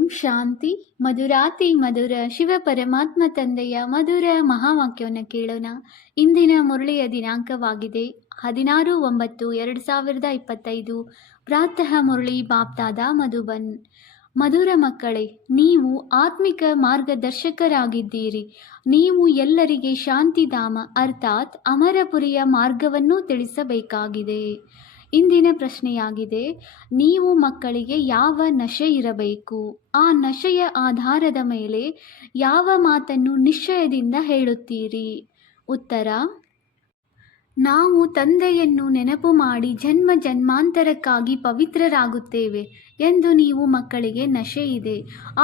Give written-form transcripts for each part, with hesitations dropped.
ಓಂ ಶಾಂತಿ. ಮಧುರಾತಿ ಮಧುರ ಶಿವ ಪರಮಾತ್ಮ ತಂದೆಯ ಮಧುರ ಮಹಾವಾಕ್ಯವನ್ನು ಕೇಳೋಣ. ಇಂದಿನ ಮುರಳಿಯ ದಿನಾಂಕವಾಗಿದೆ 16/9/2025. ಪ್ರಾತಃ ಮುರಳಿ ಬಾಪ್ತಾದ ಮಧುಬನ್. ಮಧುರ ಮಕ್ಕಳೇ, ನೀವು ಆತ್ಮಿಕ ಮಾರ್ಗದರ್ಶಕರಾಗಿದ್ದೀರಿ. ನೀವು ಎಲ್ಲರಿಗೆ ಶಾಂತಿಧಾಮ ಅರ್ಥಾತ್ ಅಮರಪುರಿಯ ಮಾರ್ಗವನ್ನು ತಿಳಿಸಬೇಕಾಗಿದೆ. ಇಂದಿನ ಪ್ರಶ್ನೆಯಾಗಿದೆ, ನೀವು ಮಕ್ಕಳಿಗೆ ಯಾವ ನಶೆ ಇರಬೇಕು? ಆ ನಶೆಯ ಆಧಾರದ ಮೇಲೆ ಯಾವ ಮಾತನ್ನು ನಿಶ್ಚಯದಿಂದ ಹೇಳುತ್ತೀರಿ? ಉತ್ತರ: ನಾವು ತಂದೆಯನ್ನು ನೆನಪು ಮಾಡಿ ಜನ್ಮ ಜನ್ಮಾಂತರಕ್ಕಾಗಿ ಪವಿತ್ರರಾಗುತ್ತೇವೆ ಎಂದು ನೀವು ಮಕ್ಕಳಿಗೆ ನಶೆ ಇದೆ.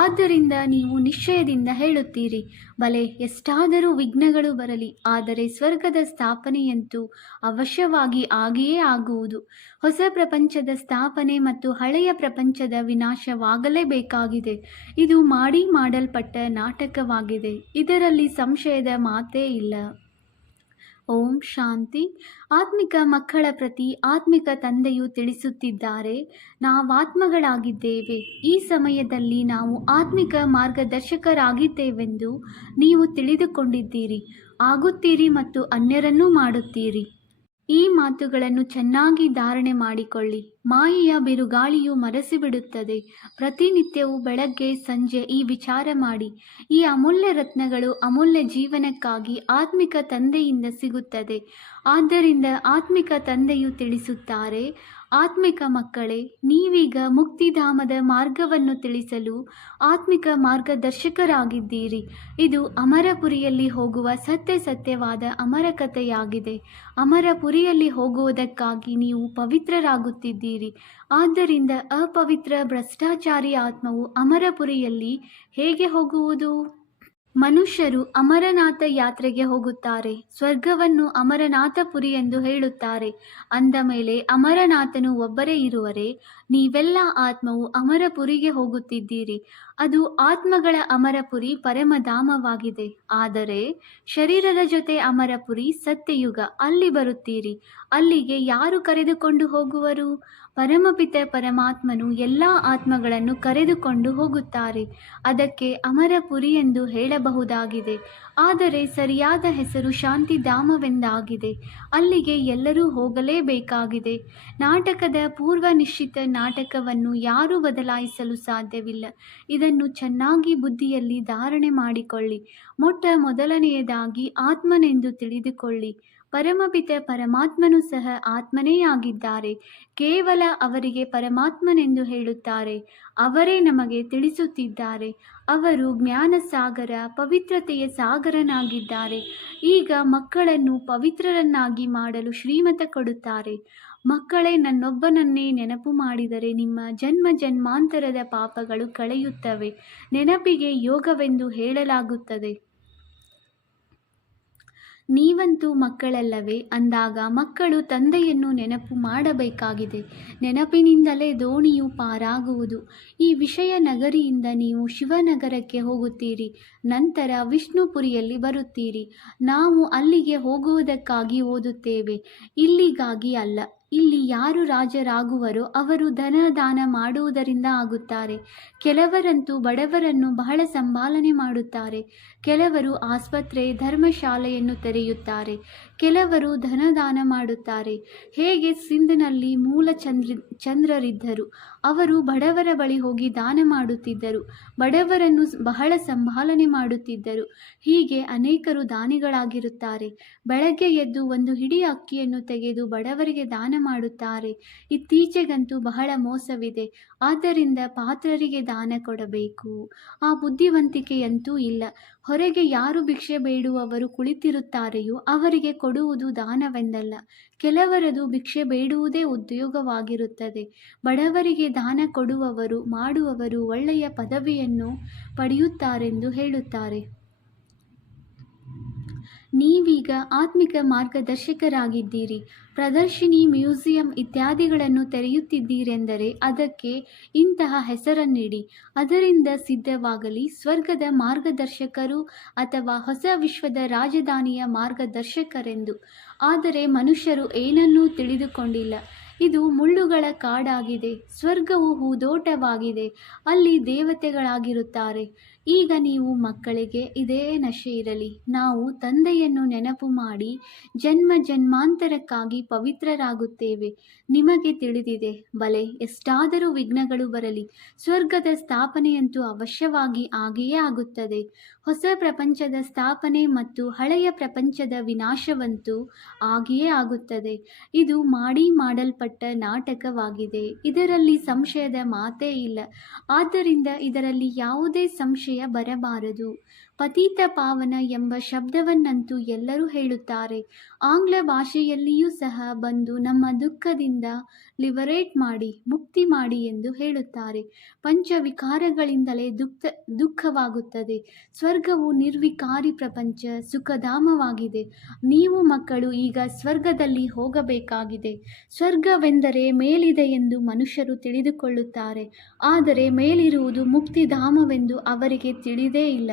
ಆದ್ದರಿಂದ ನೀವು ನಿಶ್ಚಯದಿಂದ ಹೇಳುತ್ತೀರಿ, ಭಲೆ ಎಷ್ಟಾದರೂ ವಿಘ್ನಗಳು ಬರಲಿ, ಆದರೆ ಸ್ವರ್ಗದ ಸ್ಥಾಪನೆಯಂತೂ ಅವಶ್ಯವಾಗಿ ಆಗಿಯೇ ಆಗುವುದು. ಹೊಸ ಪ್ರಪಂಚದ ಸ್ಥಾಪನೆ ಮತ್ತು ಹಳೆಯ ಪ್ರಪಂಚದ ವಿನಾಶವಾಗಲೇಬೇಕಾಗಿದೆ. ಇದು ಮಾಡಲ್ಪಟ್ಟ ನಾಟಕವಾಗಿದೆ. ಇದರಲ್ಲಿ ಸಂಶಯದ ಮಾತೇ ಇಲ್ಲ. ಓಂ ಶಾಂತಿ. ಆತ್ಮಿಕ ಮಕ್ಕಳ ಪ್ರತಿ ಆತ್ಮಿಕ ತಂದೆಯು ತಿಳಿಸುತ್ತಿದ್ದಾರೆ, ನಾವಾತ್ಮಗಳಾಗಿದ್ದೇವೆ. ಈ ಸಮಯದಲ್ಲಿ ನಾವು ಆತ್ಮಿಕ ಮಾರ್ಗದರ್ಶಕರಾಗಿದ್ದೇವೆಂದು ನೀವು ತಿಳಿದುಕೊಂಡಿದ್ದೀರಿ, ಆಗುತ್ತೀರಿ ಮತ್ತು ಅನ್ಯರನ್ನೂ ಮಾಡುತ್ತೀರಿ. ಈ ಮಾತುಗಳನ್ನು ಚೆನ್ನಾಗಿ ಧಾರಣೆ ಮಾಡಿಕೊಳ್ಳಿ. ಮಾಯೆಯ ಬಿರುಗಾಳಿಯು ಮರೆಸಿಬಿಡುತ್ತದೆ. ಪ್ರತಿನಿತ್ಯವೂ ಬೆಳಗ್ಗೆ ಸಂಜೆ ಈ ವಿಚಾರ ಮಾಡಿ. ಈ ಅಮೂಲ್ಯ ರತ್ನಗಳು ಅಮೂಲ್ಯ ಜೀವನಕ್ಕಾಗಿ ಆತ್ಮಿಕ ತಂದೆಯಿಂದ ಸಿಗುತ್ತದೆ. ಆದ್ದರಿಂದ ಆತ್ಮಿಕ ತಂದೆಯು ತಿಳಿಸುತ್ತಾರೆ, ಆತ್ಮಿಕ ಮಕ್ಕಳೇ, ನೀವೀಗ ಮುಕ್ತಿಧಾಮದ ಮಾರ್ಗವನ್ನು ತಿಳಿಸಲು ಆತ್ಮಿಕ ಮಾರ್ಗದರ್ಶಕರಾಗಿದ್ದೀರಿ. ಇದು ಅಮರಪುರಿಯಲ್ಲಿ ಹೋಗುವ ಸತ್ಯವಾದ ಅಮರ ಕಥೆಯಾಗಿದೆ. ಅಮರಪುರಿಯಲ್ಲಿ ಹೋಗುವುದಕ್ಕಾಗಿ ನೀವು ಪವಿತ್ರರಾಗುತ್ತಿದ್ದೀರಿ. ಆದ್ದರಿಂದ ಅಪವಿತ್ರ ಭ್ರಷ್ಟಾಚಾರಿ ಆತ್ಮವು ಅಮರಪುರಿಯಲ್ಲಿ ಹೇಗೆ ಹೋಗುವುದು? ಮನುಷ್ಯರು ಅಮರನಾಥ ಯಾತ್ರೆಗೆ ಹೋಗುತ್ತಾರೆ. ಸ್ವರ್ಗವನ್ನು ಅಮರನಾಥಪುರಿ ಎಂದು ಹೇಳುತ್ತಾರೆ. ಅಂದ ಮೇಲೆ ಅಮರನಾಥನು ಒಬ್ಬರೇ ಇರುವರೆ? ನೀವೆಲ್ಲ ಆತ್ಮವು ಅಮರಪುರಿಗೆ ಹೋಗುತ್ತಿದ್ದೀರಿ. ಅದು ಆತ್ಮಗಳ ಅಮರಪುರಿ ಪರಮಧಾಮವಾಗಿದೆ. ಆದರೆ ಶರೀರದ ಜೊತೆ ಅಮರಪುರಿ ಸತ್ಯಯುಗ. ಅಲ್ಲಿ ಬರುತ್ತೀರಿ. ಅಲ್ಲಿಗೆ ಯಾರು ಕರೆದುಕೊಂಡು ಹೋಗುವರು? ಪರಮಪಿತ ಪರಮಾತ್ಮನು ಎಲ್ಲ ಆತ್ಮಗಳನ್ನು ಕರೆದುಕೊಂಡು ಹೋಗುತ್ತಾರೆ. ಅದಕ್ಕೆ ಅಮರಪುರಿ ಎಂದು ಹೇಳಬಹುದಾಗಿದೆ. ಆದರೆ ಸರಿಯಾದ ಹೆಸರು ಶಾಂತಿಧಾಮವೆಂದಾಗಿದೆ. ಅಲ್ಲಿಗೆ ಎಲ್ಲರೂ ಹೋಗಲೇಬೇಕಾಗಿದೆ. ನಾಟಕದ ಪೂರ್ವ ನಿಶ್ಚಿತ ನಾಟಕವನ್ನು ಯಾರೂ ಬದಲಾಯಿಸಲು ಸಾಧ್ಯವಿಲ್ಲ. ಇದನ್ನು ಚೆನ್ನಾಗಿ ಬುದ್ಧಿಯಲ್ಲಿ ಧಾರಣೆ ಮಾಡಿಕೊಳ್ಳಿ. ಮೊದಲನೆಯದಾಗಿ ಆತ್ಮನೆಂದು ತಿಳಿದುಕೊಳ್ಳಿ. ಪರಮಪಿತ ಪರಮಾತ್ಮನು ಸಹ ಆತ್ಮನೇ ಆಗಿದ್ದಾರೆ. ಕೇವಲ ಅವರಿಗೆ ಪರಮಾತ್ಮನೆಂದು ಹೇಳುತ್ತಾರೆ. ಅವರೇ ನಮಗೆ ತಿಳಿಸುತ್ತಿದ್ದಾರೆ. ಅವರು ಜ್ಞಾನ ಸಾಗರ, ಪವಿತ್ರತೆಯ ಸಾಗರನಾಗಿದ್ದಾರೆ. ಈಗ ಮಕ್ಕಳನ್ನು ಪವಿತ್ರರನ್ನಾಗಿ ಮಾಡಲು ಶ್ರೀಮತ ಕೊಡುತ್ತಾರೆ. ಮಕ್ಕಳೇ, ನನ್ನೊಬ್ಬನನ್ನೇ ನೆನಪು ಮಾಡಿದರೆ ನಿಮ್ಮ ಜನ್ಮ ಜನ್ಮಾಂತರದ ಪಾಪಗಳು ಕಳೆಯುತ್ತವೆ. ನೆನಪಿಗೆ ಯೋಗವೆಂದು ಹೇಳಲಾಗುತ್ತದೆ. ನೀವಂತೂ ಮಕ್ಕಳಲ್ಲವೇ? ಅಂದಾಗ ಮಕ್ಕಳು ತಂದೆಯನ್ನು ನೆನಪು ಮಾಡಬೇಕಾಗಿದೆ. ನೆನಪಿನಿಂದಲೇ ದೋಣಿಯು ಪಾರಾಗುವುದು. ಈ ವಿಷಯ ನಗರಿಯಿಂದ ನೀವು ಶಿವನಗರಕ್ಕೆ ಹೋಗುತ್ತೀರಿ. ನಂತರ ವಿಷ್ಣುಪುರಿಯಲ್ಲಿ ಬರುತ್ತೀರಿ. ನಾವು ಅಲ್ಲಿಗೆ ಹೋಗುವುದಕ್ಕಾಗಿ ಓದುತ್ತೇವೆ, ಇಲ್ಲಿಗಾಗಿ ಅಲ್ಲ. ಇಲ್ಲಿ ಯಾರು ರಾಜರಾಗುವರೋ ಅವರು ಧನ ದಾನ ಮಾಡುವುದರಿಂದ ಆಗುತ್ತಾರೆ. ಕೆಲವರಂತೂ ಬಡವರನ್ನು ಬಹಳ ಸಂಭಾಲನೆ ಮಾಡುತ್ತಾರೆ. ಕೆಲವರು ಆಸ್ಪತ್ರೆ, ಧರ್ಮಶಾಲೆಯನ್ನು ತೆರೆಯುತ್ತಾರೆ. ಕೆಲವರು ಧನದಾನ ಮಾಡುತ್ತಾರೆ. ಹೇಗೆ ಸಿಂಧ್ನಲ್ಲಿ ಚಂದ್ರರಿದ್ದರು. ಅವರು ಬಡವರ ಬಳಿ ಹೋಗಿ ದಾನ ಮಾಡುತ್ತಿದ್ದರು. ಬಡವರನ್ನು ಬಹಳ ಸಂಭಾಲನೆ ಮಾಡುತ್ತಿದ್ದರು. ಹೀಗೆ ಅನೇಕರು ದಾನಿಗಳಾಗಿರುತ್ತಾರೆ. ಬೆಳಗ್ಗೆ ಎದ್ದು ಒಂದು ಹಿಡಿ ಅಕ್ಕಿಯನ್ನು ತೆಗೆದು ಬಡವರಿಗೆ ದಾನ ಮಾಡುತ್ತಾರೆ. ಇತ್ತೀಚೆಗಂತೂ ಬಹಳ ಮೋಸವಿದೆ. ಆದ್ದರಿಂದ ಪಾತ್ರರಿಗೆ ದಾನ ಕೊಡಬೇಕು. ಆ ಬುದ್ಧಿವಂತಿಕೆಯಂತೂ ಇಲ್ಲ. ಹೊರಗೆ ಯಾರು ಭಿಕ್ಷೆ ಬೇಡುವವರು ಕುಳಿತಿರುತ್ತಾರೆಯೋ ಅವರಿಗೆ ಕೊಡುವುದು ದಾನವೆಂದಲ್ಲ. ಕೆಲವರದು ಭಿಕ್ಷೆ ಬೇಡುವುದೇ ಉದ್ಯೋಗವಾಗಿರುತ್ತದೆ. ಬಡವರಿಗೆ ದಾನ ಕೊಡುವವರು ಮಾಡುವವರು ಒಳ್ಳೆಯ ಪದವಿಯನ್ನು ಪಡೆಯುತ್ತಾರೆಂದು ಹೇಳುತ್ತಾರೆ. ನೀವೀಗ ಆತ್ಮಿಕ ಮಾರ್ಗದರ್ಶಕರಾಗಿದ್ದೀರಿ. ಪ್ರದರ್ಶಿನಿ, ಮ್ಯೂಸಿಯಂ ಇತ್ಯಾದಿಗಳನ್ನು ತೆರೆಯುತ್ತಿದ್ದೀರೆಂದರೆ ಅದಕ್ಕೆ ಇಂತಹ ಹೆಸರನ್ನಿಡಿ. ಅದರಿಂದ ಸಿದ್ಧವಾಗಲಿ ಸ್ವರ್ಗದ ಮಾರ್ಗದರ್ಶಕರು ಅಥವಾ ಹೊಸ ವಿಶ್ವದ ರಾಜಧಾನಿಯ ಮಾರ್ಗದರ್ಶಕರೆಂದು. ಆದರೆ ಮನುಷ್ಯರು ಏನನ್ನೂ ತಿಳಿದುಕೊಂಡಿಲ್ಲ. ಇದು ಮುಳ್ಳುಗಳ ಕಾಡಾಗಿದೆ. ಸ್ವರ್ಗವು ಹೂದೋಟವಾಗಿದೆ. ಅಲ್ಲಿ ದೇವತೆಗಳಾಗಿರುತ್ತಾರೆ. ಈಗ ನೀವು ಮಕ್ಕಳಿಗೆ ಇದೇ ನಶೆ ಇರಲಿ. ನಾವು ತಂದೆಯನ್ನು ನೆನಪು ಮಾಡಿ ಜನ್ಮ ಜನ್ಮಾಂತರಕ್ಕಾಗಿ ಪವಿತ್ರರಾಗುತ್ತೇವೆ. ನಿಮಗೆ ತಿಳಿದಿದೆ. ಬಲೆ, ಎಷ್ಟಾದರೂ ವಿಘ್ನಗಳು ಬರಲಿ, ಸ್ವರ್ಗದ ಸ್ಥಾಪನೆಯಂತೂ ಅವಶ್ಯವಾಗಿ ಆಗಿಯೇ ಆಗುತ್ತದೆ. ಹೊಸ ಪ್ರಪಂಚದ ಸ್ಥಾಪನೆ ಮತ್ತು ಹಳೆಯ ಪ್ರಪಂಚದ ವಿನಾಶವಂತೂ ಆಗಿಯೇ ಆಗುತ್ತದೆ. ಇದು ಮಾಡಲ್ಪಟ್ಟ ನಾಟಕವಾಗಿದೆ. ಇದರಲ್ಲಿ ಸಂಶಯದ ಮಾತೇ ಇಲ್ಲ. ಆದ್ದರಿಂದ ಇದರಲ್ಲಿ ಯಾವುದೇ ಸಂಶಯ ಬರಬಾರದು. ಪತಿತ ಪಾವನ ಎಂಬ ಶಬ್ದವನ್ನಂತೂ ಎಲ್ಲರೂ ಹೇಳುತ್ತಾರೆ. ಆಂಗ್ಲ ಭಾಷೆಯಲ್ಲಿಯೂ ಸಹ ಬಂದು ನಮ್ಮ ದುಃಖದಿಂದ ಲಿಬರೇಟ್ ಮಾಡಿ, ಮುಕ್ತಿ ಮಾಡಿ ಎಂದು ಹೇಳುತ್ತಾರೆ. ಪಂಚವಿಕಾರಗಳಿಂದಲೇ ದುಃಖವಾಗುತ್ತದೆ. ಸ್ವರ್ಗವು ನಿರ್ವಿಕಾರಿ ಪ್ರಪಂಚ, ಸುಖಧಾಮವಾಗಿದೆ. ನೀವು ಮಕ್ಕಳು ಈಗ ಸ್ವರ್ಗದಲ್ಲಿ ಹೋಗಬೇಕಾಗಿದೆ. ಸ್ವರ್ಗವೆಂದರೆ ಮೇಲಿದೆ ಎಂದು ಮನುಷ್ಯರು ತಿಳಿದುಕೊಳ್ಳುತ್ತಾರೆ. ಆದರೆ ಮೇಲಿರುವುದು ಮುಕ್ತಿಧಾಮವೆಂದು ಅವರಿಗೆ ತಿಳಿದೇ ಇಲ್ಲ.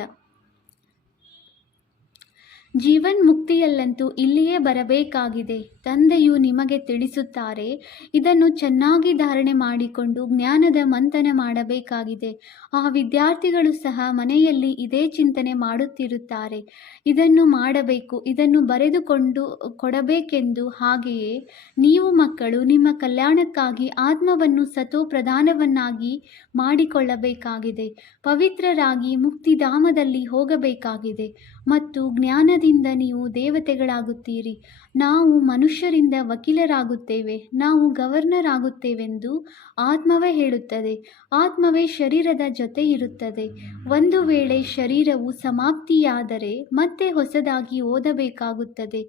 ಜೀವನ್ಮುಕ್ತಿಯಲ್ಲಂತೂ ಇಲ್ಲಿಯೇ ಬರಬೇಕಾಗಿದೆ. ತಂದೆಯು ನಿಮಗೆ ತಿಳಿಸುತ್ತಾರೆ. ಇದನ್ನು ಚೆನ್ನಾಗಿ ಧಾರಣೆ ಮಾಡಿಕೊಂಡು ಜ್ಞಾನದ ಮಂಥನ ಮಾಡಬೇಕಾಗಿದೆ. ಆ ವಿದ್ಯಾರ್ಥಿಗಳು ಸಹ ಮನೆಯಲ್ಲಿ ಇದೇ ಚಿಂತನೆ ಮಾಡುತ್ತಿರುತ್ತಾರೆ. ಇದನ್ನು ಮಾಡಬೇಕು, ಇದನ್ನು ಬರೆದುಕೊಂಡು ಕೊಡಬೇಕೆಂದು. ಹಾಗೆಯೇ ನೀವು ಮಕ್ಕಳು ನಿಮ್ಮ ಕಲ್ಯಾಣಕ್ಕಾಗಿ ಆತ್ಮವನ್ನು ಸತೋ ಪ್ರಧಾನವನ್ನಾಗಿ ಮಾಡಿಕೊಳ್ಳಬೇಕಾಗಿದೆ. ಪವಿತ್ರರಾಗಿ ಮುಕ್ತಿಧಾಮದಲ್ಲಿ ಹೋಗಬೇಕಾಗಿದೆ ಮತ್ತು ಜ್ಞಾನದಿಂದ ನೀವು ದೇವತೆಗಳಾಗುತ್ತೀರಿ. ನಾವು ಮನುಷ್ಯರಿಂದ ವಕೀಲರಾಗುತ್ತೇವೆ, ನಾವು ಗವರ್ನರ್ ಆಗುತ್ತೇವೆಂದು ಆತ್ಮವೇ ಹೇಳುತ್ತದೆ. ಆತ್ಮವೇ ಶರೀರದ ಜೊತೆ ಇರುತ್ತದೆ. ಒಂದು ವೇಳೆ ಶರೀರವು ಸಮಾಪ್ತಿಯಾದರೆ ಮತ್ತೆ ಹೊಸದಾಗಿ ಓದಬೇಕಾಗುತ್ತದೆ.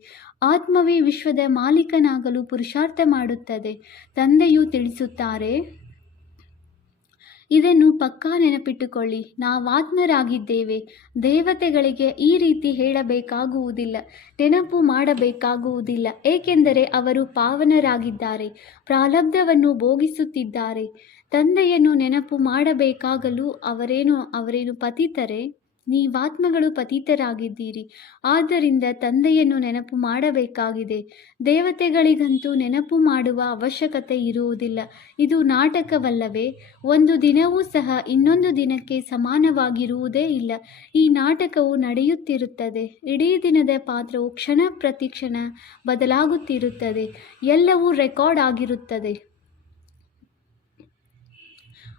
ಆತ್ಮವೇ ವಿಶ್ವದ ಮಾಲೀಕನಾಗಲು ಪುರುಷಾರ್ಥ ಮಾಡುತ್ತದೆ. ತಂದೆಯು ತಿಳಿಸುತ್ತಾರೆ. ಇದನ್ನು ಪಕ್ಕಾ ನೆನಪಿಟ್ಟುಕೊಳ್ಳಿ. ನಾವಾತ್ಮರಾಗಿದ್ದೇವೆ. ದೇವತೆಗಳಿಗೆ ಈ ರೀತಿ ಹೇಳಬೇಕಾಗುವುದಿಲ್ಲ, ನೆನಪು ಮಾಡಬೇಕಾಗುವುದಿಲ್ಲ. ಏಕೆಂದರೆ ಅವರು ಪಾವನರಾಗಿದ್ದಾರೆ, ಪ್ರಾರಬ್ಧವನ್ನು ಭೋಗಿಸುತ್ತಿದ್ದಾರೆ. ತಂದೆಯನ್ನು ನೆನಪು ಮಾಡಬೇಕಾಗಲು ಅವರೇನು ಪತಿತರೆ? ನೀವಾತ್ಮಗಳು ಪತಿತರಾಗಿದ್ದೀರಿ. ಆದ್ದರಿಂದ ತಂದೆಯನ್ನು ನೆನಪು ಮಾಡಬೇಕಾಗಿದೆ. ದೇವತೆಗಳಿಗಂತೂ ನೆನಪು ಮಾಡುವ ಅವಶ್ಯಕತೆ ಇರುವುದಿಲ್ಲ. ಇದು ನಾಟಕವಲ್ಲವೇ? ಒಂದು ದಿನವೂ ಸಹ ಇನ್ನೊಂದು ದಿನಕ್ಕೆ ಸಮಾನವಾಗಿರುವುದೇ ಇಲ್ಲ. ಈ ನಾಟಕವು ನಡೆಯುತ್ತಿರುತ್ತದೆ. ಇಡೀ ದಿನದ ಪಾತ್ರವು ಕ್ಷಣ ಪ್ರತಿಕ್ಷಣ ಬದಲಾಗುತ್ತಿರುತ್ತದೆ. ಎಲ್ಲವೂ ರೆಕಾರ್ಡ್ ಆಗಿರುತ್ತದೆ.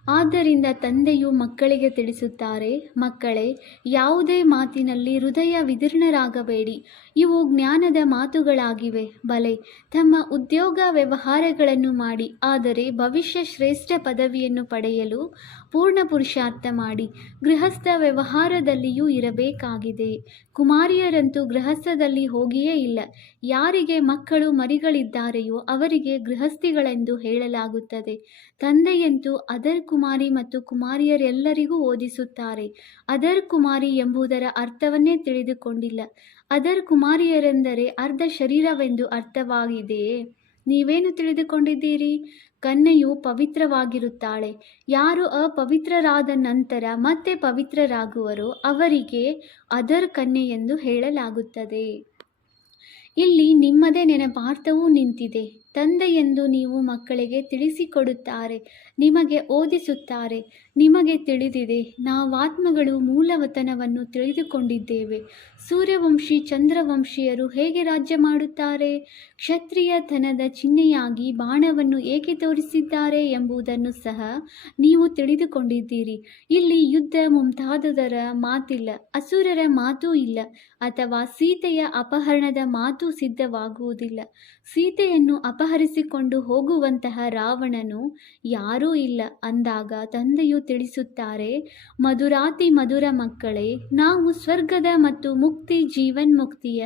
ಆದ್ದರಿಂದ ತಂದೆಯು ಮಕ್ಕಳಿಗೆ ತಿಳಿಸುತ್ತಾರೆ. ಮಕ್ಕಳೇ, ಯಾವುದೇ ಮಾತಿನಲ್ಲಿ ಹೃದಯ ವಿದೀರ್ಣರಾಗಬೇಡಿ. ಇವು ಜ್ಞಾನದ ಮಾತುಗಳಾಗಿವೆ. ಬಲೆ, ತಮ್ಮ ಉದ್ಯೋಗ ವ್ಯವಹಾರಗಳನ್ನು ಮಾಡಿ, ಆದರೆ ಭವಿಷ್ಯ ಶ್ರೇಷ್ಠ ಪದವಿಯನ್ನು ಪಡೆಯಲು ಪೂರ್ಣ ಪುರುಷಾರ್ಥ ಮಾಡಿ. ಗೃಹಸ್ಥ ವ್ಯವಹಾರದಲ್ಲಿಯೂ ಇರಬೇಕಾಗಿದೆ. ಕುಮಾರಿಯರಂತೂ ಗೃಹಸ್ಥದಲ್ಲಿ ಹೋಗಿಯೇ ಇಲ್ಲ. ಯಾರಿಗೆ ಮಕ್ಕಳು ಮರಿಗಳಿದ್ದಾರೆಯೋ ಅವರಿಗೆ ಗೃಹಸ್ಥಿಗಳೆಂದು ಹೇಳಲಾಗುತ್ತದೆ. ತಂದೆಯಂತೂ ಅದರ್ ಕುಮಾರಿ ಮತ್ತು ಕುಮಾರಿಯರೆಲ್ಲರಿಗೂ ಓದಿಸುತ್ತಾರೆ. ಅದರ್ ಕುಮಾರಿ ಎಂಬುದರ ಅರ್ಥವನ್ನೇ ತಿಳಿದುಕೊಂಡಿಲ್ಲ. ಅದರ್ ಕುಮಾರಿಯರೆಂದರೆ ಅರ್ಧ ಶರೀರವೆಂದು ಅರ್ಥವಾಗಿದೆಯೇ? ನೀವೇನು ತಿಳಿದುಕೊಂಡಿದ್ದೀರಿ? ಕನ್ಯೆಯು ಪವಿತ್ರವಾಗಿರುತ್ತಾಳೆ. ಯಾರು ಅಪವಿತ್ರರಾದ ನಂತರ ಮತ್ತೆ ಪವಿತ್ರರಾಗುವರೋ ಅವರಿಗೆ ಅದರ್ ಕನ್ಯೆ ಎಂದು ಹೇಳಲಾಗುತ್ತದೆ. ಇಲ್ಲಿ ನಿಮ್ಮದೇ ನೆನಪಾರ್ಥವೂ ನಿಂತಿದೆ. ತಂದೆಯೆಂದು ನೀವು ಮಕ್ಕಳಿಗೆ ತಿಳಿಸಿಕೊಡುತ್ತಾರೆ, ನಿಮಗೆ ಓದಿಸುತ್ತಾರೆ. ನಿಮಗೆ ತಿಳಿದಿದೆ. ನಾವಾತ್ಮಗಳು ಮೂಲವತನವನ್ನು ತಿಳಿದುಕೊಂಡಿದ್ದೇವೆ. ಸೂರ್ಯವಂಶಿ ಚಂದ್ರವಂಶೀಯರು ಹೇಗೆ ರಾಜ್ಯ ಮಾಡುತ್ತಾರೆ? ಕ್ಷತ್ರಿಯತನದ ಚಿಹ್ನೆಯಾಗಿ ಬಾಣವನ್ನು ಏಕೆ ತೋರಿಸಿದ್ದಾರೆ ಎಂಬುದನ್ನು ಸಹ ನೀವು ತಿಳಿದುಕೊಂಡಿದ್ದೀರಿ. ಇಲ್ಲಿ ಯುದ್ಧ ಮುಂತಾದುದರ ಮಾತಿಲ್ಲ, ಅಸುರರ ಮಾತೂ ಇಲ್ಲ, ಅಥವಾ ಸೀತೆಯ ಅಪಹರಣದ ಮಾತು ಸಿದ್ಧವಾಗುವುದಿಲ್ಲ. ಸೀತೆಯನ್ನು ಅಪಹರಿಸಿಕೊಂಡು ಹೋಗುವಂತಹ ರಾವಣನು ಯಾರೂ ಇಲ್ಲ ಅಂದಾಗ ತಂದೆಯು ತಿಳಿಸುತ್ತಾರೆ. ಮಧುರಾತಿ ಮಧುರ ಮಕ್ಕಳೇ, ನಾವು ಸ್ವರ್ಗದ ಮತ್ತು ಮುಕ್ತಿ ಜೀವನ್ಮುಕ್ತಿಯ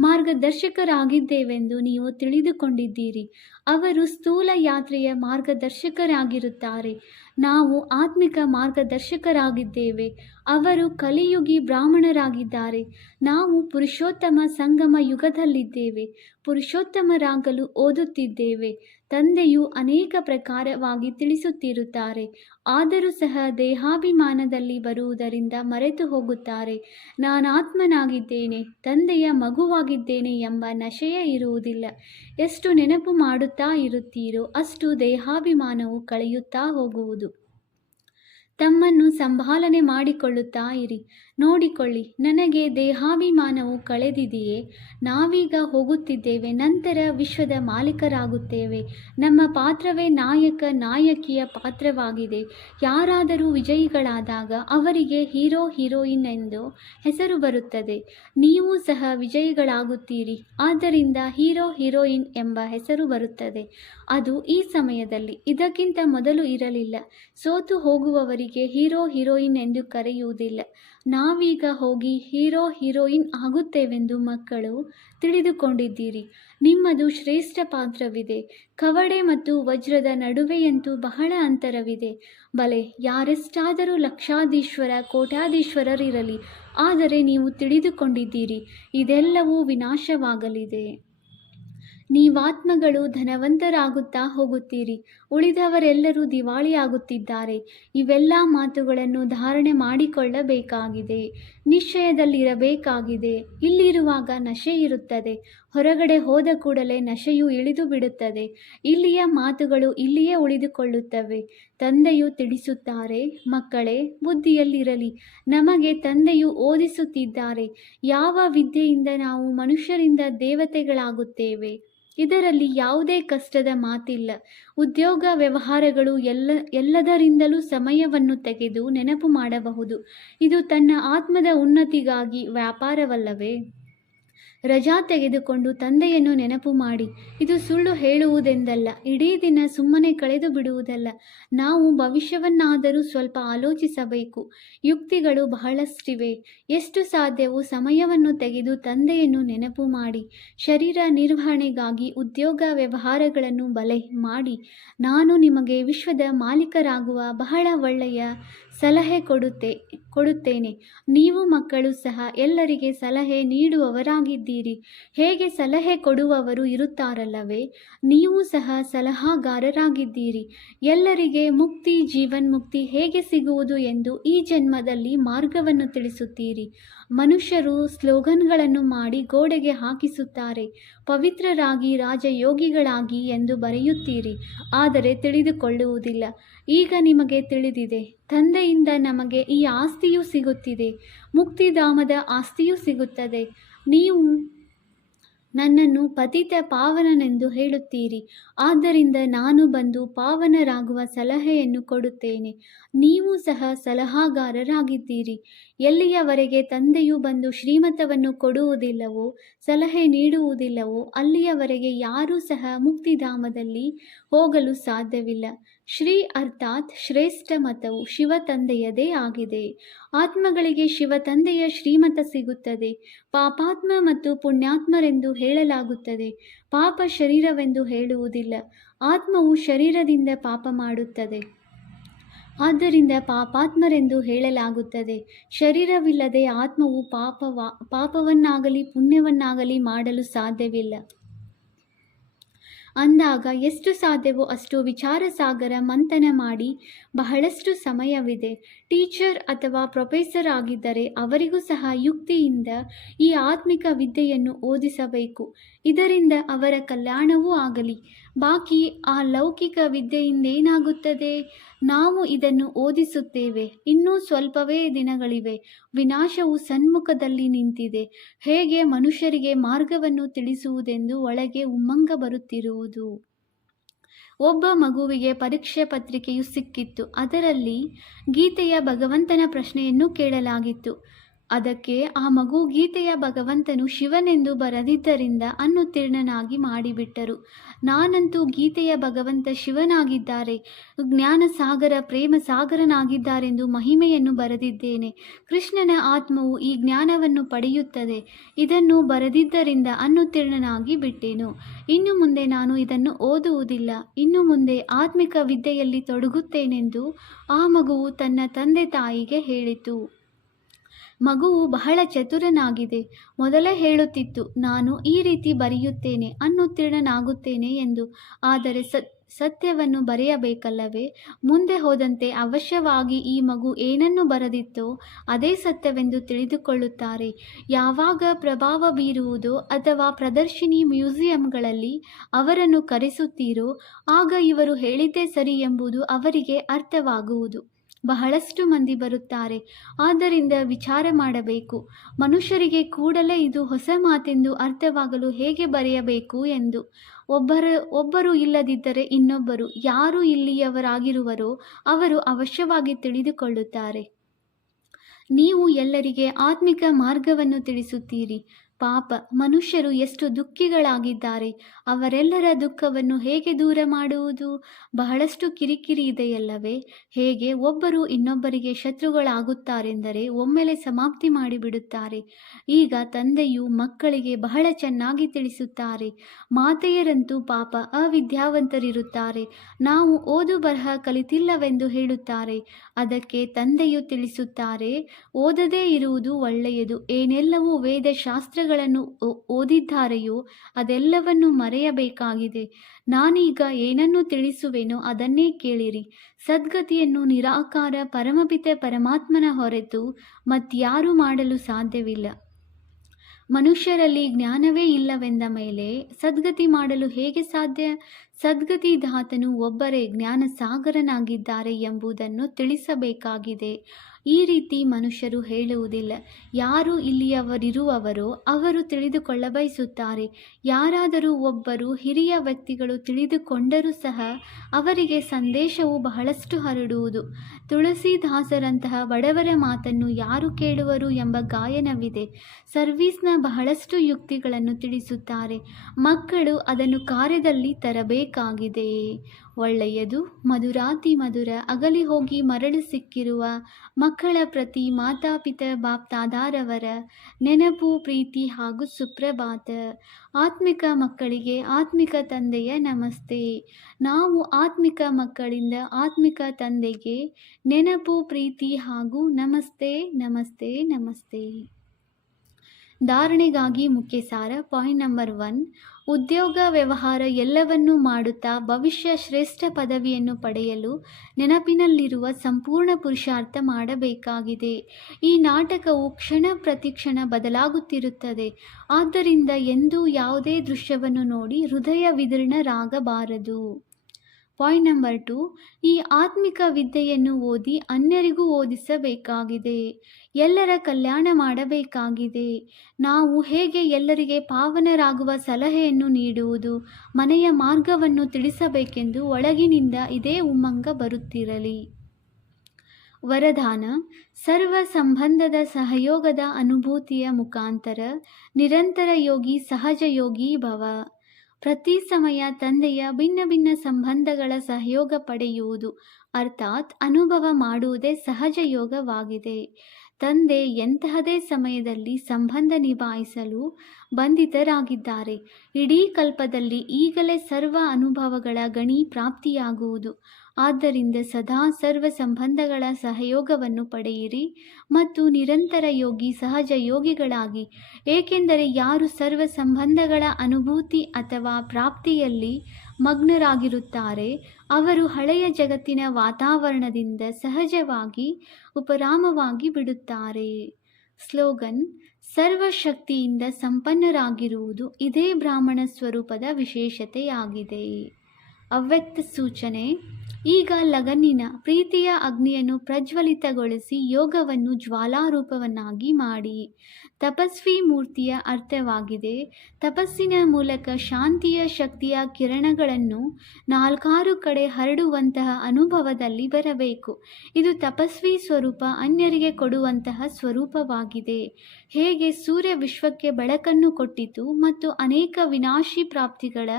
ಮಾರ್ಗದರ್ಶಕರಾಗಿದ್ದೇವೆಂದು ನೀವು ತಿಳಿದುಕೊಂಡಿದ್ದೀರಿ. ಅವರು ಸ್ಥೂಲ ಯಾತ್ರೆಯ ಮಾರ್ಗದರ್ಶಕರಾಗಿರುತ್ತಾರೆ. ನಾವು ಆತ್ಮಿಕ ಮಾರ್ಗದರ್ಶಕರಾಗಿದ್ದೇವೆ. ಅವರು ಕಲಿಯುಗಿ ಬ್ರಾಹ್ಮಣರಾಗಿದ್ದಾರೆ. ನಾವು ಪುರುಷೋತ್ತಮ ಸಂಗಮ ಯುಗದಲ್ಲಿದ್ದೇವೆ. ಪುರುಷೋತ್ತಮರಾಗಲು ಓದುತ್ತಿದ್ದೇವೆ. ತಂದೆಯು ಅನೇಕ ಪ್ರಕಾರವಾಗಿ ತಿಳಿಸುತ್ತಿರುತ್ತಾರೆ. ಆದರೂ ಸಹ ದೇಹಾಭಿಮಾನದಲ್ಲಿ ಬರುವುದರಿಂದ ಮರೆತು ಹೋಗುತ್ತಾರೆ. ನಾನಾತ್ಮನಾಗಿದ್ದೇನೆ, ತಂದೆಯ ಮಗುವಾಗಿದ್ದೇನೆ ಎಂಬ ನಶೆಯೇ ಇರುವುದಿಲ್ಲ. ಎಷ್ಟು ನೆನಪು ಮಾಡುತ್ತಾ ಇರುತ್ತೀರೋ ಅಷ್ಟು ದೇಹಾಭಿಮಾನವು ಕಳೆಯುತ್ತಾ ಹೋಗುವುದು. ತಮ್ಮನ್ನು ಸಂಭಾಲನೆ ಮಾಡಿಕೊಳ್ಳುತ್ತಾ ಇರಿ. ನೋಡಿಕೊಳ್ಳಿ, ನನಗೆ ದೇಹಾಭಿಮಾನವು ಕಳೆದಿದೆಯೇ? ನಾವೀಗ ಹೋಗುತ್ತಿದ್ದೇವೆ, ನಂತರ ವಿಶ್ವದ ಮಾಲೀಕರಾಗುತ್ತೇವೆ. ನಮ್ಮ ಪಾತ್ರವೇ ನಾಯಕಿಯ ಪಾತ್ರವಾಗಿದೆ. ಯಾರಾದರೂ ವಿಜಯಿಗಳಾದಾಗ ಅವರಿಗೆ ಹೀರೋ ಹೀರೋಯಿನ್ ಎಂದು ಹೆಸರು ಬರುತ್ತದೆ. ನೀವು ಸಹ ವಿಜಯಿಗಳಾಗುತ್ತೀರಿ, ಆದ್ದರಿಂದ ಹೀರೋ ಹೀರೋಯಿನ್ ಎಂಬ ಹೆಸರು ಬರುತ್ತದೆ. ಅದು ಈ ಸಮಯದಲ್ಲಿ, ಇದಕ್ಕಿಂತ ಮೊದಲು ಇರಲಿಲ್ಲ. ಸೋತು ಹೋಗುವವರಿಗೆ ಹೀರೋ ಹೀರೋಯಿನ್ ಎಂದು ಕರೆಯುವುದಿಲ್ಲ. ನಾವೀಗ ಹೋಗಿ ಹೀರೋ ಹೀರೋಯಿನ್ ಆಗುತ್ತೇವೆಂದು ಮಕ್ಕಳು ತಿಳಿದುಕೊಂಡಿದ್ದೀರಿ. ನಿಮ್ಮದು ಶ್ರೇಷ್ಠ ಪಾತ್ರವಿದೆ. ಕವಡೆ ಮತ್ತು ವಜ್ರದ ನಡುವೆಯಂತೂ ಬಹಳ ಅಂತರವಿದೆ. ಬಲೆ, ಯಾರೆಷ್ಟಾದರೂ ಲಕ್ಷಾಧೀಶ್ವರ ಕೋಟ್ಯಾಧೀಶ್ವರರಿರಲಿ, ಆದರೆ ನೀವು ತಿಳಿದುಕೊಂಡಿದ್ದೀರಿ, ಇದೆಲ್ಲವೂ ವಿನಾಶವಾಗಲಿದೆ. ನೀವಾತ್ಮಗಳು ಧನವಂತರಾಗುತ್ತಾ ಹೋಗುತ್ತೀರಿ, ಉಳಿದವರೆಲ್ಲರೂ ದಿವಾಳಿಯಾಗುತ್ತಿದ್ದಾರೆ. ಇವೆಲ್ಲ ಮಾತುಗಳನ್ನು ಧಾರಣೆ ಮಾಡಿಕೊಳ್ಳಬೇಕಾಗಿದೆ, ನಿಶ್ಚಯದಲ್ಲಿರಬೇಕಾಗಿದೆ. ಇಲ್ಲಿರುವಾಗ ನಶೆ ಇರುತ್ತದೆ, ಹೊರಗಡೆ ಹೋದ ಕೂಡಲೇ ನಶೆಯು ಇಳಿದು ಬಿಡುತ್ತದೆ. ಇಲ್ಲಿಯ ಮಾತುಗಳು ಇಲ್ಲಿಯೇ ಉಳಿದುಕೊಳ್ಳುತ್ತವೆ. ತಂದೆಯು ತಿಳಿಸುತ್ತಾರೆ, ಮಕ್ಕಳೇ, ಬುದ್ಧಿಯಲ್ಲಿರಲಿ. ನಮಗೆ ತಂದೆಯು ಓದಿಸುತ್ತಿದ್ದಾರೆ, ಯಾವ ವಿದ್ಯೆಯಿಂದ ನಾವು ಮನುಷ್ಯರಿಂದ ದೇವತೆಗಳಾಗುತ್ತೇವೆ. ಇದರಲ್ಲಿ ಯಾವುದೇ ಕಷ್ಟದ ಮಾತಿಲ್ಲ. ಉದ್ಯೋಗ ವ್ಯವಹಾರಗಳು ಎಲ್ಲದರಿಂದಲೂ ಸಮಯವನ್ನು ತೆಗೆದು ನೆನಪು ಮಾಡಬಹುದು. ಇದು ತನ್ನ ಆತ್ಮದ ಉನ್ನತಿಗಾಗಿ ವ್ಯಾಪಾರವಲ್ಲವೇ? ರಜಾ ತೆಗೆದುಕೊಂಡು ತಂದೆಯನ್ನು ನೆನಪು ಮಾಡಿ. ಇದು ಸುಳ್ಳು ಹೇಳುವುದೆಂದಲ್ಲ, ಇಡೀ ದಿನ ಸುಮ್ಮನೆ ಕಳೆದು ಬಿಡುವುದಲ್ಲ. ನಾವು ಭವಿಷ್ಯವನ್ನಾದರೂ ಸ್ವಲ್ಪ ಆಲೋಚಿಸಬೇಕು. ಯುಕ್ತಿಗಳು ಬಹಳಷ್ಟಿವೆ. ಎಷ್ಟು ಸಾಧ್ಯವೋ ಸಮಯವನ್ನು ತೆಗೆದು ತಂದೆಯನ್ನು ನೆನಪು ಮಾಡಿ. ಶರೀರ ನಿರ್ವಹಣೆಗಾಗಿ ಉದ್ಯೋಗ ವ್ಯವಹಾರಗಳನ್ನು ಬಲೆ ಮಾಡಿ. ನಾನು ನಿಮಗೆ ವಿಶ್ವದ ಮಾಲೀಕರಾಗುವ ಬಹಳ ಒಳ್ಳೆಯ ಸಲಹೆ ಕೊಡುತ್ತೇನೆ. ನೀವು ಮಕ್ಕಳು ಸಹ ಎಲ್ಲರಿಗೆ ಸಲಹೆ ನೀಡುವವರಾಗಿದ್ದೀರಿ. ಹೇಗೆ ಸಲಹೆ ಕೊಡುವವರು ಇರುತ್ತಾರಲ್ಲವೇ, ನೀವು ಸಹ ಸಲಹಾಗಾರರಾಗಿದ್ದೀರಿ. ಎಲ್ಲರಿಗೆ ಮುಕ್ತಿ, ಜೀವನ್ಮುಕ್ತಿ ಹೇಗೆ ಸಿಗುವುದು ಎಂದು ಈ ಜನ್ಮದಲ್ಲಿ ಮಾರ್ಗವನ್ನು ತಿಳಿಸುತ್ತೀರಿ. ಮನುಷ್ಯರು ಸ್ಲೋಗನ್ಗಳನ್ನು ಮಾಡಿ ಗೋಡೆಗೆ ಹಾಕಿಸುತ್ತಾರೆ. ಪವಿತ್ರರಾಗಿ, ರಾಜಯೋಗಿಗಳಾಗಿ ಎಂದು ಬರೆಯುತ್ತೀರಿ, ಆದರೆ ತಿಳಿದುಕೊಳ್ಳುವುದಿಲ್ಲ. ಈಗ ನಿಮಗೆ ತಿಳಿದಿದೆ, ತಂದೆಯಿಂದ ನಮಗೆ ಈ ಆಸ್ತಿಯೂ ಸಿಗುತ್ತಿದೆ, ಮುಕ್ತಿಧಾಮದ ಆಸ್ತಿಯೂ ಸಿಗುತ್ತದೆ. ನೀವು ನನ್ನನ್ನು ಪತಿತ ಪಾವನನೆಂದು ಹೇಳುತ್ತೀರಿ, ಆದ್ದರಿಂದ ನಾನು ಬಂದು ಪಾವನರಾಗುವ ಸಲಹೆಯನ್ನು ಕೊಡುತ್ತೇನೆ. ನೀವು ಸಹ ಸಲಹಾಗಾರರಾಗಿದ್ದೀರಿ. ಎಲ್ಲಿಯವರೆಗೆ ತಂದೆಯು ಬಂದು ಶ್ರೀಮತವನ್ನು ಕೊಡುವುದಿಲ್ಲವೋ, ಸಲಹೆ ನೀಡುವುದಿಲ್ಲವೋ, ಅಲ್ಲಿಯವರೆಗೆ ಯಾರೂ ಸಹ ಮುಕ್ತಿಧಾಮದಲ್ಲಿ ಹೋಗಲು ಸಾಧ್ಯವಿಲ್ಲ. ಶ್ರೀ ಅರ್ಥಾತ್ ಶ್ರೇಷ್ಠ ಮತವು ಶಿವ ತಂದೆಯದೇ ಆಗಿದೆ. ಆತ್ಮಗಳಿಗೆ ಶಿವ ತಂದೆಯ ಶ್ರೀಮತ ಸಿಗುತ್ತದೆ. ಪಾಪಾತ್ಮ ಮತ್ತು ಪುಣ್ಯಾತ್ಮರೆಂದು ಹೇಳಲಾಗುತ್ತದೆ, ಪಾಪ ಶರೀರವೆಂದು ಹೇಳುವುದಿಲ್ಲ. ಆತ್ಮವು ಶರೀರದಿಂದ ಪಾಪ ಮಾಡುತ್ತದೆ, ಆದ್ದರಿಂದ ಪಾಪಾತ್ಮರೆಂದು ಹೇಳಲಾಗುತ್ತದೆ. ಶರೀರವಿಲ್ಲದೆ ಆತ್ಮವು ಪಾಪವನ್ನಾಗಲಿ ಪುಣ್ಯವನ್ನಾಗಲಿ ಮಾಡಲು ಸಾಧ್ಯವಿಲ್ಲ. ಅಂದಾಗ ಎಷ್ಟು ಸಾಧ್ಯವೋ ಅಷ್ಟು ವಿಚಾರ ಸಾಗರ ಮಂಥನ ಮಾಡಿ. ಬಹಳಷ್ಟು ಸಮಯವಿದೆ. ಟೀಚರ್ ಅಥವಾ ಪ್ರೊಫೆಸರ್ ಆಗಿದ್ದರೆ ಅವರಿಗೂ ಸಹ ಯುಕ್ತಿಯಿಂದ ಈ ಆತ್ಮಿಕ ವಿದ್ಯೆಯನ್ನು ಓದಿಸಬೇಕು. ಇದರಿಂದ ಅವರ ಕಲ್ಯಾಣವೂ ಆಗಲಿ. ಬಾಕಿ ಆ ಲೌಕಿಕ ವಿದ್ಯೆಯಿಂದೇನಾಗುತ್ತದೆ? ನಾವು ಇದನ್ನು ಓದಿಸುತ್ತೇವೆ. ಇನ್ನೂ ಸ್ವಲ್ಪವೇ ದಿನಗಳಿವೆ. ವಿನಾಶವು ಸನ್ಮುಖದಲ್ಲಿ ನಿಂತಿದೆ. ಹೇಗೆ ಮನುಷ್ಯರಿಗೆ ಮಾರ್ಗವನ್ನು ತಿಳಿಸುವುದೆಂದು ಒಳಗೆ ಉಮ್ಮಂಗ ಬರುತ್ತಿರುವುದು. ಒಬ್ಬ ಮಗುವಿಗೆ ಪರೀಕ್ಷೆ ಪತ್ರಿಕೆಯು ಸಿಕ್ಕಿತ್ತು. ಅದರಲ್ಲಿ ಗೀತೆಯ ಭಗವಂತನ ಪ್ರಶ್ನೆಯನ್ನು ಕೇಳಲಾಗಿತ್ತು. ಅದಕ್ಕೆ ಆ ಮಗು ಗೀತೆಯ ಭಗವಂತನು ಶಿವನೆಂದು ಬರೆದಿದ್ದರಿಂದ ಅನುತ್ತೀರ್ಣನಾಗಿ ಮಾಡಿಬಿಟ್ಟರು. ನಾನಂತೂ ಗೀತೆಯ ಭಗವಂತ ಶಿವನಾಗಿದ್ದಾರೆ, ಜ್ಞಾನ ಸಾಗರ, ಪ್ರೇಮ ಸಾಗರನಾಗಿದ್ದಾರೆಂದು ಮಹಿಮೆಯನ್ನು ಬರೆದಿದ್ದೇನೆ. ಕೃಷ್ಣನ ಆತ್ಮವು ಈ ಜ್ಞಾನವನ್ನು ಪಡೆಯುತ್ತದೆ. ಇದನ್ನು ಬರೆದಿದ್ದರಿಂದ ಅನುತ್ತೀರ್ಣನಾಗಿ ಬಿಟ್ಟೆನು. ಇನ್ನು ಮುಂದೆ ನಾನು ಇದನ್ನು ಓದುವುದಿಲ್ಲ. ಇನ್ನು ಮುಂದೆ ಆತ್ಮಿಕ ವಿದ್ಯೆಯಲ್ಲಿ ತೊಡಗುತ್ತೇನೆಂದು ಆ ಮಗುವು ತನ್ನ ತಂದೆ ತಾಯಿಗೆ ಹೇಳಿತು. ಮಗುವು ಬಹಳ ಚತುರನಾಗಿದೆ. ಮೊದಲೇ ಹೇಳುತ್ತಿತ್ತು, ನಾನು ಈ ರೀತಿ ಬರೆಯುತ್ತೇನೆ, ಅನ್ನುತ್ತೀರ್ಣನಾಗುತ್ತೇನೆ ಎಂದು. ಆದರೆ ಸತ್ಯವನ್ನು ಬರೆಯಬೇಕಲ್ಲವೇ? ಮುಂದೆ ಹೋದಂತೆ ಅವಶ್ಯವಾಗಿ ಈ ಮಗು ಏನನ್ನು ಬರೆದಿತ್ತೋ ಅದೇ ಸತ್ಯವೆಂದು ತಿಳಿದುಕೊಳ್ಳುತ್ತಾರೆ. ಯಾವಾಗ ಪ್ರಭಾವ ಬೀರುವುದೋ ಅಥವಾ ಪ್ರದರ್ಶಿನಿ ಮ್ಯೂಸಿಯಂಗಳಲ್ಲಿ ಅವರನ್ನು ಕರೆಸುತ್ತೀರೋ ಆಗ ಇವರು ಹೇಳಿದ್ದೇ ಸರಿ ಎಂಬುದು ಅವರಿಗೆ ಅರ್ಥವಾಗುವುದು. ಬಹಳಷ್ಟು ಮಂದಿ ಬರುತ್ತಾರೆ. ಆದ್ದರಿಂದ ವಿಚಾರ ಮಾಡಬೇಕು. ಮನುಷ್ಯರಿಗೆ ಕೂಡಲೇ ಇದು ಹೊಸ ಮಾತೆಂದು ಅರ್ಥವಾಗಲು ಹೇಗೆ ಬರೆಯಬೇಕು ಎಂದು. ಒಬ್ಬರು ಇಲ್ಲದಿದ್ದರೆ ಇನ್ನೊಬ್ಬರು, ಯಾರು ಇಲ್ಲಿಯವರಾಗಿರುವರೋ ಅವರು ಅವಶ್ಯವಾಗಿ ತಿಳಿದುಕೊಳ್ಳುತ್ತಾರೆ. ನೀವು ಎಲ್ಲರಿಗೆ ಆತ್ಮಿಕ ಮಾರ್ಗವನ್ನು ತಿಳಿಸುತ್ತೀರಿ. ಪಾಪ, ಮನುಷ್ಯರು ಎಷ್ಟು ದುಃಖಿಗಳಾಗಿದ್ದಾರೆ. ಅವರೆಲ್ಲರ ದುಃಖವನ್ನು ಹೇಗೆ ದೂರ ಮಾಡುವುದು? ಬಹಳಷ್ಟು ಕಿರಿಕಿರಿ ಇದೆಯಲ್ಲವೇ? ಹೇಗೆ ಒಬ್ಬರು ಇನ್ನೊಬ್ಬರಿಗೆ ಶತ್ರುಗಳಾಗುತ್ತಾರೆಂದರೆ ಒಮ್ಮೆಲೆ ಸಮಾಪ್ತಿ ಮಾಡಿಬಿಡುತ್ತಾರೆ. ಈಗ ತಂದೆಯು ಮಕ್ಕಳಿಗೆ ಬಹಳ ಚೆನ್ನಾಗಿ ತಿಳಿಸುತ್ತಾರೆ. ಮಾತೆಯರಂತೂ ಪಾಪ ಅವಿದ್ಯಾವಂತರಿರುತ್ತಾರೆ. ನಾವು ಓದು ಬರಹ ಕಲಿತಿಲ್ಲವೆಂದು ಹೇಳುತ್ತಾರೆ. ಅದಕ್ಕೆ ತಂದೆಯು ತಿಳಿಸುತ್ತಾರೆ, ಓದದೇ ಇರುವುದು ಒಳ್ಳೆಯದು. ಏನೆಲ್ಲವೂ ವೇದಶಾಸ್ತ್ರಗಳನ್ನು ಓದಿದ್ದಾರೆಯೋ ಅದೆಲ್ಲವನ್ನು ಮರೆಯಬೇಕಾಗಿದೆ. ನಾನೀಗ ಏನನ್ನು ತಿಳಿಸುವೆನೋ ಅದನ್ನೇ ಕೇಳಿರಿ. ಸದ್ಗತಿಯನ್ನು ನಿರಾಕಾರ ಪರಮಪಿತ ಪರಮಾತ್ಮನ ಹೊರತು ಮತ್ಯಾರೂ ಮಾಡಲು ಸಾಧ್ಯವಿಲ್ಲ. ಮನುಷ್ಯರಲ್ಲಿ ಜ್ಞಾನವೇ ಇಲ್ಲವೆಂದ ಮೇಲೆ ಸದ್ಗತಿ ಮಾಡಲು ಹೇಗೆ ಸಾಧ್ಯ? ಸದ್ಗತಿದಾತನು ಒಬ್ಬರೇ ಜ್ಞಾನ ಸಾಗರನಾಗಿದ್ದಾರೆ ಎಂಬುದನ್ನು ತಿಳಿಸಬೇಕಾಗಿದೆ. ಈ ರೀತಿ ಮನುಷ್ಯರು ಹೇಳುವುದಿಲ್ಲ. ಯಾರು ಇಲ್ಲಿಯವರಿರುವವರೋ ಅವರು ತಿಳಿದುಕೊಳ್ಳ ಬಯಸುತ್ತಾರೆ. ಯಾರಾದರೂ ಒಬ್ಬರು ಹಿರಿಯ ವ್ಯಕ್ತಿಗಳು ತಿಳಿದುಕೊಂಡರೂ ಸಹ ಅವರಿಗೆ ಸಂದೇಶವು ಬಹಳಷ್ಟು ಹರಡುವುದು. ತುಳಸಿದಾಸರಂತಹ ಬಡವರ ಮಾತನ್ನು ಯಾರು ಕೇಳುವರು ಎಂಬ ಗಾಯನವಿದೆ. ಸರ್ವೀಸ್ನ ಬಹಳಷ್ಟು ಯುಕ್ತಿಗಳನ್ನು ತಿಳಿಸುತ್ತಾರೆ. ಮಕ್ಕಳು ಅದನ್ನು ಕಾರ್ಯದಲ್ಲಿ ತರಬೇಕಾಗಿದೆ. ಒಳ್ಳೆಯದು, ಮಧುರಾತಿ ಮಧುರ, ಅಗಲಿ ಹೋಗಿ ಮರಳು ಸಿಕ್ಕಿರುವ ಮಕ್ಕಳ ಪ್ರತಿ ಮಾತಾಪಿತ ಬಾಪ್ತಾದಾರವರ ನೆನಪು, ಪ್ರೀತಿ ಹಾಗೂ ಸುಪ್ರಭಾತ. ಆತ್ಮಿಕ ಮಕ್ಕಳಿಗೆ ಆತ್ಮಿಕ ತಂದೆಯ ನಮಸ್ತೆ. ನಾವು ಆತ್ಮಿಕ ಮಕ್ಕಳಿಂದ ಆತ್ಮಿಕ ತಂದೆಗೆ ನೆನಪು, ಪ್ರೀತಿ ಹಾಗೂ ನಮಸ್ತೆ ನಮಸ್ತೆ ನಮಸ್ತೆ. ಧಾರಣೆಗಾಗಿ ಮುಖ್ಯ ಸಾರ. ಪಾಯಿಂಟ್ ನಂಬರ್ 1, ಉದ್ಯೋಗ ವ್ಯವಹಾರ ಎಲ್ಲವನ್ನೂ ಮಾಡುತ್ತಾ ಭವಿಷ್ಯ ಶ್ರೇಷ್ಠ ಪದವಿಯನ್ನು ಪಡೆಯಲು ನೆನಪಿನಲ್ಲಿರುವ ಸಂಪೂರ್ಣ ಪುರುಷಾರ್ಥ ಮಾಡಬೇಕಾಗಿದೆ. ಈ ನಾಟಕವು ಕ್ಷಣ ಪ್ರತಿಕ್ಷಣ ಬದಲಾಗುತ್ತಿರುತ್ತದೆ. ಆದ್ದರಿಂದ ಎಂದೂ ಯಾವುದೇ ದೃಶ್ಯವನ್ನು ನೋಡಿ ಹೃದಯ ವಿದೀರ್ಣರಾಗಬಾರದು. ಪಾಯಿಂಟ್ ನಂಬರ್ 2, ಈ ಆತ್ಮಿಕ ವಿದ್ಯೆಯನ್ನು ಓದಿ ಅನ್ಯರಿಗೂ ಓದಿಸಬೇಕಾಗಿದೆ. ಎಲ್ಲರ ಕಲ್ಯಾಣ ಮಾಡಬೇಕಾಗಿದೆ. ನಾವು ಹೇಗೆ ಎಲ್ಲರಿಗೆ ಪಾವನರಾಗುವ ಸಲಹೆಯನ್ನು ನೀಡುವುದು, ಮನೆಯ ಮಾರ್ಗವನ್ನು ತಿಳಿಸಬೇಕೆಂದು ಒಳಗಿನಿಂದ ಇದೇ ಉಮ್ಮಂಗ ಬರುತ್ತಿರಲಿ. ವರದಾನ: ಸರ್ವ ಸಂಬಂಧದ ಸಹಯೋಗದ ಅನುಭೂತಿಯ ಮುಖಾಂತರ ನಿರಂತರ ಯೋಗಿ, ಸಹಜ ಯೋಗಿ ಭವ. ಪ್ರತಿ ಸಮಯ ತಂದೆಯ ಭಿನ್ನ ಭಿನ್ನ ಸಂಬಂಧಗಳ ಸಹಯೋಗ ಪಡೆಯುವುದು ಅರ್ಥಾತ್ ಅನುಭವ ಮಾಡುವುದೇ ಸಹಜ ಯೋಗವಾಗಿದೆ. ತಂದೆ ಎಂತಹದೇ ಸಮಯದಲ್ಲಿ ಸಂಬಂಧ ನಿಭಾಯಿಸಲು ಬಂಧಿತರಾಗಿದ್ದಾರೆ. ಇಡೀ ಕಲ್ಪದಲ್ಲಿ ಈಗಲೇ ಸರ್ವ ಅನುಭವಗಳ ಗಣಿ ಪ್ರಾಪ್ತಿಯಾಗುವುದು. ಆದ್ದರಿಂದ ಸದಾ ಸರ್ವ ಸಂಬಂಧಗಳ ಸಹಯೋಗವನ್ನು ಪಡೆಯಿರಿ ಮತ್ತು ನಿರಂತರ ಯೋಗಿ, ಸಹಜ ಯೋಗಿಗಳಾಗಿ. ಏಕೆಂದರೆ ಯಾರು ಸರ್ವ ಸಂಬಂಧಗಳ ಅನುಭೂತಿ ಅಥವಾ ಪ್ರಾಪ್ತಿಯಲ್ಲಿ ಮಗ್ನರಾಗಿರುತ್ತಾರೆ ಅವರು ಹಳೆಯ ಜಗತ್ತಿನ ವಾತಾವರಣದಿಂದ ಸಹಜವಾಗಿ ಉಪರಾಮವಾಗಿ ಬಿಡುತ್ತಾರೆ. ಸ್ಲೋಗನ್: ಸರ್ವಶಕ್ತಿಯಿಂದ ಸಂಪನ್ನರಾಗಿರುವುದು ಇದೇ ಬ್ರಾಹ್ಮಣ ಸ್ವರೂಪದ ವಿಶೇಷತೆಯಾಗಿದೆ. ಅವ್ಯಕ್ತ ಸೂಚನೆ: ಈಗ ಲಗನ್ನಿನ ಪ್ರೀತಿಯ ಅಗ್ನಿಯನ್ನು ಪ್ರಜ್ವಲಿತಗೊಳಿಸಿ ಯೋಗವನ್ನು ಜ್ವಾಲಾರೂಪವನ್ನಾಗಿ ಮಾಡಿ. ತಪಸ್ವಿ ಮೂರ್ತಿಯ ಅರ್ಥವಾಗಿದೆ. ತಪಸ್ಸಿನ ಮೂಲಕ ಶಾಂತಿಯ ಶಕ್ತಿಯ ಕಿರಣಗಳನ್ನು 4 ಕಡೆ ಹರಡುವಂತಹ ಅನುಭವದಲ್ಲಿ ಬರಬೇಕು. ಇದು ತಪಸ್ವಿ ಸ್ವರೂಪ ಅನ್ಯರಿಗೆ ಕೊಡುವಂತಹ ಸ್ವರೂಪವಾಗಿದೆ. ಹೇಗೆ ಸೂರ್ಯ ವಿಶ್ವಕ್ಕೆ ಬೆಳಕನ್ನು ಕೊಟ್ಟಿತು ಮತ್ತು ಅನೇಕ ವಿನಾಶಿ ಪ್ರಾಪ್ತಿಗಳ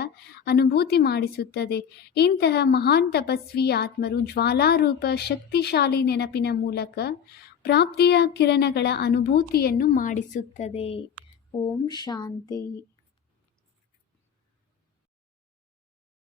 ಅನುಭೂತಿ ಮಾಡಿಸುತ್ತದೆ, ಇಂತಹ ಮಹಾನ್ ತಪಸ್ವಿ ಆತ್ಮರು ಜ್ವಾಲಾರೂಪ ಶಕ್ತಿಶಾಲಿ ನೆನಪಿನ ಮೂಲಕ ಪ್ರಾಪ್ತಿಯ ಕಿರಣಗಳ ಅನುಭೂತಿಯನ್ನು ಮಾಡಿಸುತ್ತದೆ. ಓಂ ಶಾಂತಿ.